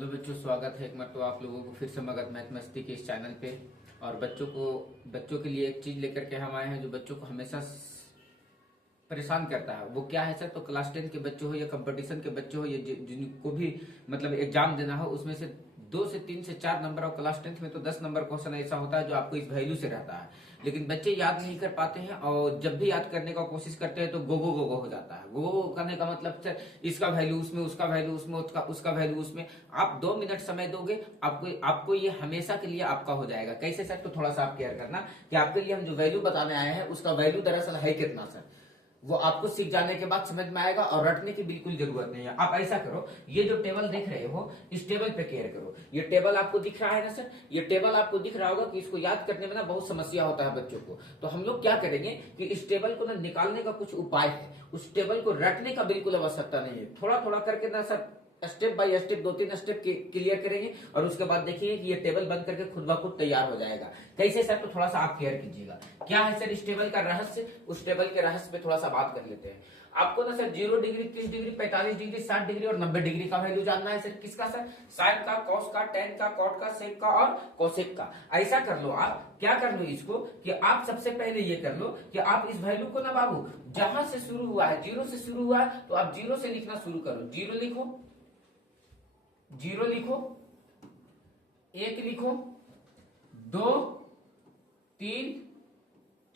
Hello बच्चों, स्वागत है एक मरतबा आप लोगों को फिर से मगध मैथ मस्ती के इस चैनल पे। और बच्चों के लिए एक चीज लेकर के हम आए हैं जो बच्चों को हमेशा परेशान करता है। वो क्या है सर? तो क्लास 10 के बच्चे हो या कंपटीशन के बच्चे हो या जिनको भी मतलब एग्जाम देना हो, उसमें से 2 से 3 से 4 नंबर और क्लास 10 में तो 10 नंबर क्वेश्चन ऐसा होता है जो आपको इस वैल्यू से रहता है, लेकिन बच्चे याद नहीं कर पाते हैं। और जब भी याद करने का कोशिश करते हैं तो गोगो गोगो हो जाता है। गोगो करने का मतलब सर इसका वैल्यू उसमें, उसका वैल्यू उसमें, उसका वैल्यू उसमें। आप 2 मिनट समय दोगे, आपको ये हमेशा के लिए आपका हो जाएगा। कैसे सर? तो थोड़ा सा आप केयर करना कि आपके लिए हम जो वैल्यू बताने आए हैं उसका वैल्यू दरअसल है कितना सर, वो आपको सीख जाने के बाद समझ में आएगा और रटने की बिल्कुल जरूरत नहीं है। आप ऐसा करो, ये जो टेबल देख रहे हो इस टेबल पे केयर करो। ये टेबल आपको दिख रहा है ना सर? ये टेबल आपको दिख रहा होगा कि इसको याद करने में ना बहुत समस्या होता है बच्चों को। तो हम लोग क्या करेंगे कि इस टेबल को ना निकालने का कुछ उपाय है। उस टेबल को रटने का बिल्कुल आवश्यकता नहीं है। थोड़ा थोड़ा करके ना sir step by step 2-3 step clear करेंगे और उसके बाद देखिए कि ये टेबल बन करके खुद ब खुद तैयार हो जाएगा। कैसे सर? तो थोड़ा सा आप केयर कीजिएगा। क्या है सर इस टेबल का रहस्य? उस टेबल के रहस्य पे थोड़ा सा बात कर लेते हैं। आपको ना sir 0 degree, 30 degree, 45 degree, 60 degree और 90 डिग्री का वैल्यू जानना है सर। किसका सर? साइन का, कॉस का, टेन का, कॉट का, सेक का और कोसेक का। ऐसा कर लो, आप क्या कर लो इसको कि आप सबसे पहले ये कर लो कि आप इस वैल्यू को ना बाबू जहां से शुरू हुआ है, 0 से शुरू हुआ है तो आप 0 से लिखना शुरू करो। 0 लिखो, 0 लिखो, 1 लिखो, 2, 3,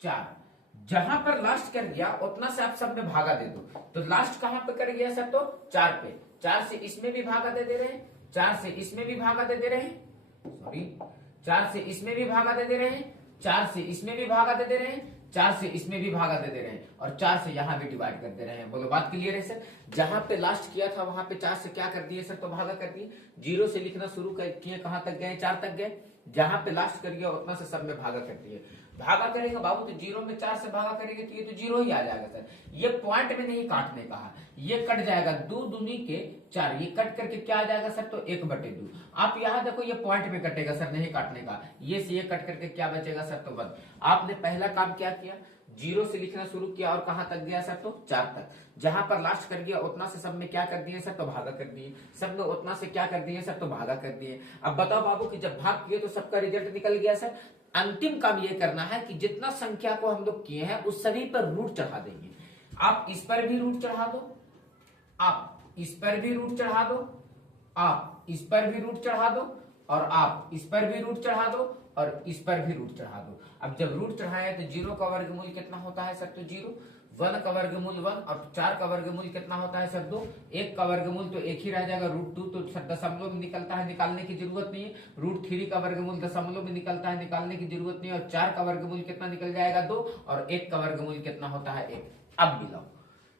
4। जहां पर लास्ट कर गया उतना से आप सब में भागा दे दो। तो लास्ट कहां पे कर गया सर? तो 4 पे। 4 से इसमें भी भागा दे रहे हैं, 4 से इसमें भी भागा दे रहे हैं, सॉरी 4 से इसमें भी भागा दे रहे हैं, 4 से इसमें भी भागा दे रहे हैं, 4 से इसमें भी भागा दे रहे हैं और 4 से यहां भी डिवाइड कर दे रहे हैं। बोलो बात क्लियर है सर? जहां पे लास्ट किया था वहां पे 4 से क्या कर दिए सर? तो भागा कर दिए। 0 से लिखना शुरू किए, कहां तक गए? 4 तक गए। जहां पे लास्ट कर गया उतना से सब में भागा कर दिए। भागा करेगा बाबू तो 0 में 4 से भागा करेंगे तो ये तो 0 ही आ जाएगा सर। ये पॉइंट में नहीं काटने का है, ये कट जाएगा। 2 दूनी के 4, ये कट करके क्या आ जाएगा सर? तो 1/2। आप यहां देखो ये पॉइंट में कटेगा सर, नहीं काटने का। ये से ये कट करके क्या बचेगा सर? तो 1। आपने पहला काम क्या किया? 0 से लिखना शुरू किया और कहां तक गया सर? तो 4 तक। जहां पर लास्ट कर गया उतना से सब में क्या कर दिए सर? तो भागा कर दिए। सब में उतना से क्या कर दिए सर? तो भागा कर दिए। अब बताओ बाबू कि जब भाग किए तो सबका रिजल्ट निकल गया सर। अंतिम काम ये करना है कि जितना संख्या को हम लोग किए हैं उस सभी पर रूट चढ़ा देंगे। आप इस पर भी रूट चढ़ा दो, आप इस पर भी रूट चढ़ा दो, आप इस पर भी रूट चढ़ा दो और आप इस पर भी रूट चढ़ा दो और इस पर भी रूट चढ़ा दो। अब जब रूट चढ़ाए तो 0 का वर्गमूल कितना होता है सर? तो 0। 1 का वर्गमूल 1 और 4 का वर्गमूल कितना होता है सर? 2। 1 का वर्गमूल तो 1 ही रह जाएगा, √2 तो सर दशमलव में निकलता है, निकालने की जरूरत नहीं है। √3 का वर्गमूल दशमलव में निकलता है, निकालने की जरूरत नहीं है। और 4 का वर्गमूल कितना निकल जाएगा? 2। और 1 का वर्गमूल कितना होता है? 1। अब मिलाओ,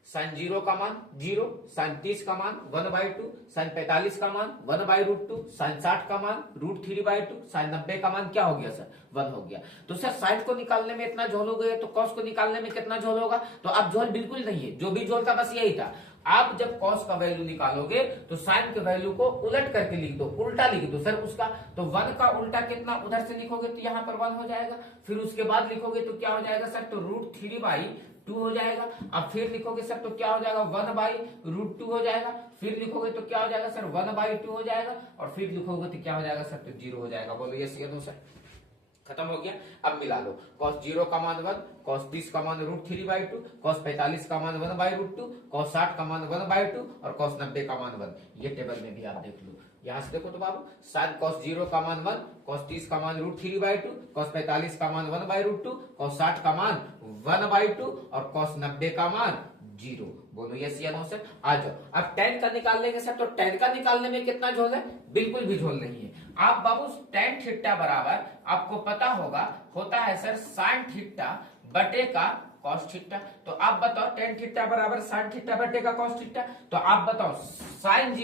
साइन 0 का मान 0, साइन 30 का मान 1/2, साइन 45 का मान 1/√2, साइन 60 का मान √3/2, साइन 90 का मान क्या हो गया सर? 1 हो गया। तो सर साइन को निकालने में इतना झोल हो गया तो कॉस को निकालने में कितना झोल होगा? तो अब झोल बिल्कुल नहीं है, जो भी झोल था बस यही था। आप जब कॉस का वैल्यू निकालोगे तो साइन के वैल्यू को उलट करके लिख दो, उल्टा लिख दो सर उसका। तो 1 का उल्टा कितना? उधर से लिखोगे तो यहाँ पर 1 हो जाएगा। फिर उसके बाद लिखोगे तो क्या हो जाएगा सर? तो √3/2 हो जाएगा। अब फिर लिखोगे सर तो क्या हो जाएगा? 1/√2 हो जाएगा। फिर लिखोगे तो क्या हो जाएगा सर? 1/2 हो जाएगा। और फिर लिखोगे तो क्या हो जाएगा सर? तो 0 हो जाएगा। बोलो यस या नो सर? खत्म हो गया। अब मिला लो, cos 0 का मान 1, cos 30 का मान √3/2, cos 45 का मान 1/√2, cos 60 का मान 1/2 और cos 90 का मान 1। ये टेबल में भी आप देख लो। यहां से देखो तो बाबू, साइन cos 0 का मान 1, cos 30 का मान √3/2, cos 45 का मान 1/√2, cos 60 का मान 1/2 और cos 90 का मान 0। बोलो यस या नो सर? आ जाओ। अब tan का निकाल लेंगे सर। तो tan का निकालने में कितना झोल है? बिल्कुल भी झोल नहीं है। आप बाबू tan थीटा बराबर आपको पता होगा होता है सर sin थीटा बटे का cos थीटा। तो आप बताओ tan थीटा बराबर sin थीटा बटे का cos थीटा। तो आप बताओ tan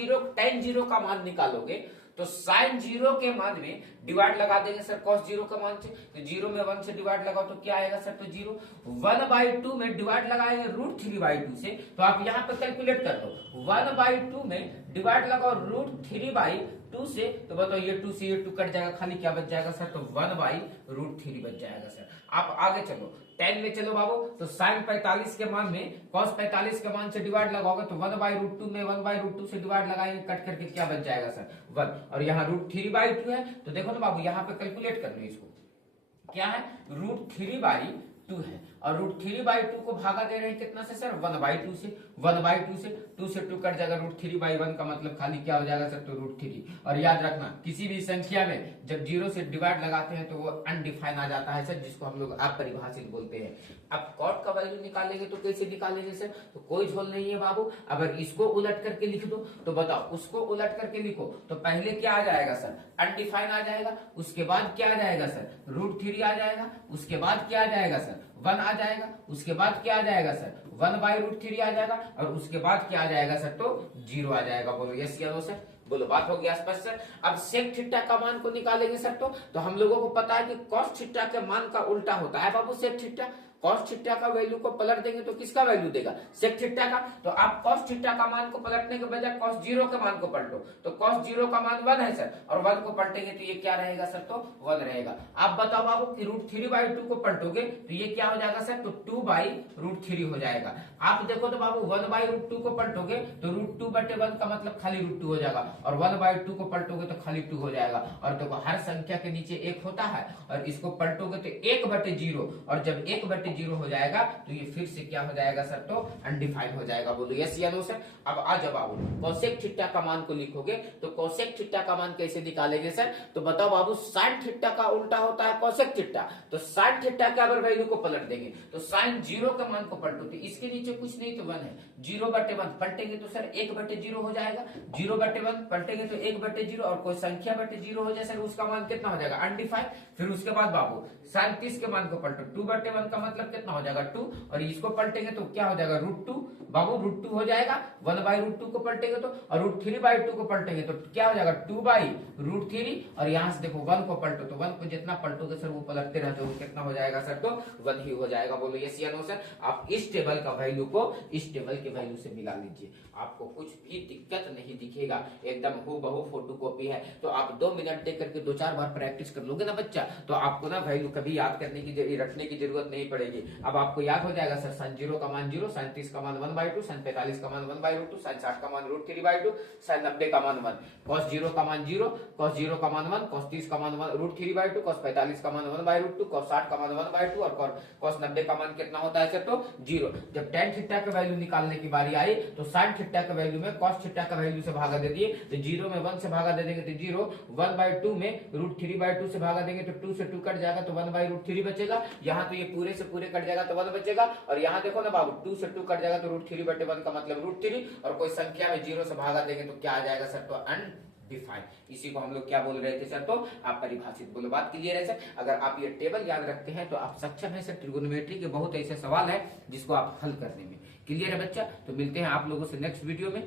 0 का मान निकालोगे तो sin 0 के मान में डिवाइड लगा देंगे सर cos 0 का मान से। तो 0 में 1 से डिवाइड लगाओ तो क्या आएगा सर? तो 0। 1/2 में डिवाइड लगाएंगे √3/2 से। तो आप यहाँ पे कैलकुलेट कर दो, 1/2 में डिवाइड लगाओ √3/2 2 से, तो बताओ ये 2 से ये 2 कट जाएगा, खाली क्या बच जाएगा सर, तो 1/√3 बच जाएगा सर। आप आगे चलो 10 में चलो बाबू, तो sin 45 के मान में cos 45 के मान से डिवाइड लगाओगे तो 1/√2 में 1/√2 से डिवाइड लगाएंगे, कट करके क्या बच जाएगा सर 1, और यहाँ √3/2 है, तो देखो ना बाबू यहाँ पे कैलकुलेट कर लो इसको, क्या है √3/2 है, और √3/2 को भागा दे रहे हैं कितना से सर 1/2 से, 1/2 से 2 से 2 कट जाएगा, √3/1 का मतलब खाली क्या हो जाएगा सर, तो √3। और याद रखना किसी भी संख्या में जब 0 से डिवाइड लगाते हैं तो वो अनडिफाइन आ जाता है सर, जिसको हम लोग अपरिभाषित बोलते हैं। अब कॉट का वैल्यू निकालेंगे तो कैसे निकालेंगे सर, तो कोई झोल नहीं है बाबू। अगर इसको उलट करके लिख दो तो बताओ, उसको उलट करके लिखो तो पहले क्या आ जाएगा सर, अनडिफाइन आ जाएगा, उसके बाद क्या आ जाएगा सर, √3 आ जाएगा, उसके बाद क्या आ जाएगा सर 1 आ जाएगा, उसके बाद क्या आ जाएगा सर 1/√3 आ जाएगा, और उसके बाद क्या आ जाएगा सर, तो 0 आ जाएगा। बोलो यस या नो सर, बोलो बात हो गया स्पष्ट सर। अब सेक थीटा का मान को निकालेंगे सर, तो हम लोगों को पता है कि कॉस थीटा के मान का उल्टा होता है बाबू सेक थीटा। कॉस थीटा का वैल्यू को पलट देंगे तो किसका वैल्यू देगा, सेक थीटा का। तो आप कॉस थीटा का मान को पलटने के बजाय कॉस 0 के मान को पलटो, तो कॉस 0 का मान 1 है सर, और 1 को पलटेंगे तो ये क्या रहेगा सर, तो 1 रहेगा। आप बताओ बाबू कि √3/2 को पलटोगे तो ये क्या हो जाएगा सर, तो 2/√3 हो जाएगा। आप देखो तो बाबू 1/√2 को पलटोगे तो √2/1 का मतलब खाली √2 हो जाएगा, और 1/2 को पलटोगे तो खाली 2 हो जाएगा। और देखो हर संख्या के नीचे 1 होता है, और इसको पलटोगे तो 1/0, और जब 1/0 हो जाएगा तो ये फिर से क्या हो जाएगा सर, तो अनडिफाइंड हो जाएगा। बोलो यस या नो सर। अब आ जाओ बाबू, कोसेक थीटा का मान को लिखोगे तो कोसेक थीटा का मान कैसे निकालेंगे सर, तो बताओ बाबू साइन थीटा का उल्टा होता है कोसेक थीटा, तो साइन थीटा के अगर वैल्यू को पलट देंगे तो साइन 0 के मान को पलटो तो इसके नीचे कुछ नहीं तो 1 है, 0/1 पलटेंगे तो सर 1/0 हो जाएगा, 0/1 पलटेंगे तो 1/0, और कोई संख्या 0 हो जाए सर उसका मान कितना हो जाएगा, अनडिफाइंड। फिर उसके बाद बाबू साइन 30 के मान को पलटो, 2/1 का मतलब कितना हो जाएगा 2, और इसको पलटेंगे तो क्या हो जाएगा √2 बाबू, √2 हो जाएगा, 1/√2 को पलटेंगे तो, और √3/2 को पलटेंगे तो क्या हो जाएगा 2/√3, और यहाँ से देखो 1 को पलटो तो 1 को जितना पलटोगे सर वो पलटते रहते हो, कितना हो जाएगा सर, तो 1 ही हो जाएगा। बोलो यस या नो सर। आप इस टेबल का वैल्यू को इस टेबल के वैल्यू से मिला लीजिए, आपको कुछ भी दिक्कत नहीं दिखेगा, एकदम हूबहू फोटोकॉपी है। तो आप 2 मिनट दे करके 2-4 बार प्रैक्टिस कर लोगे ना बच्चा, तो आपको ना वैल्यू कभी याद करने की रखने की जरूरत नहीं पड़ेगी। अब आपको याद हो जाएगा सर साइन 0 का मान 0, साइन 30 का मान 1/2, साइन 45 का मान 1/√2, साइन 60 का मान √3/2, साइन 90 का मान 1, cos 0 का मान 0, cos 0 का मान 1, cos 30 का मान √3/2, cos 45 का मान 1/√2, cos 60 का मान 1/2, और cos 90 का मान कितना होता है सर, तो 0। जब tan थीटा का वैल्यू निकालने की बारी आई तो sin थीटा का वैल्यू में cos थीटा का वैल्यू से भागा दे दिए, तो 0 में 1 से भागा दे देंगे तो 0, 1/2 में √3/2 से भागा देंगे तो 2 से 2 कट जाएगा तो 1/√3 बचेगा। यहाँ तो ये पूरे से पूरे कट जाएगा तो 1 बचेगा, और यहाँ देखो ना बाबू 2 से 2 कट जाएगा तो √3/1 का मतलब √3, और कोई संख्या में 0 से भागा देंगे तो क्या आ जाएगा सर, तो अनडिफाइंड। इसी को हम लोग क्या बोल रहे थे सर, तो आप परिभाषित। बोलो बात क्लियर है सर। अगर आप ये टेबल याद रखते हैं तो आप सक्षम है सर, ट्रिगोनोमेट्री के बहुत ऐसे सवाल है जिसको आप हल करने में। क्लियर है बच्चा। तो मिलते हैं आप लोगों से नेक्स्ट वीडियो में।